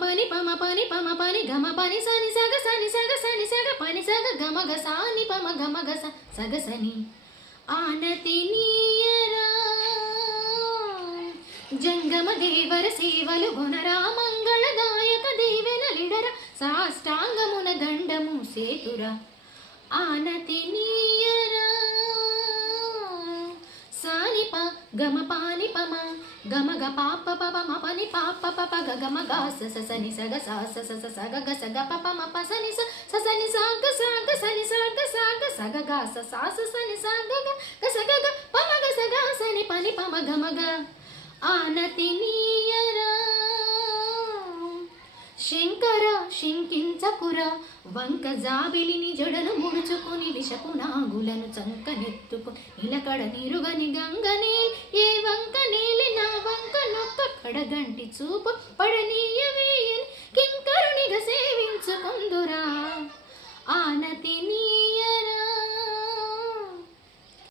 pani gama pani sani saga pani saga gama ga sani pama gama ga saga sani ఆనతి నీయరా జంగమ దేవర సేవలు గుణరా మంగళదాయక దీవెనలిడర సాష్టాంగమున దండము సేతురా ఆనతి నీయరా సానిప గమ పాని పమ గమ గ పాప పప మ పని పాప పప గ గమ గ స స సని స గ స స స స స గ గ స గ పప మ ప సని స స సని స గ సని స గ స గ గ స స స సని స గ గ స గ గ ప మ గ స గ సని పని ప మ గ మ గ ఆనతి నీయరా శంకర శంకించకుర వంక జాబిలిని జడను ముడుచుకుని విషపు నాగులను చంకనెత్తుకు నిలకడ నీరుగని గంగనే ఏ వంక నేలి నా వంక నొక్క కడగంటి చూపు పడని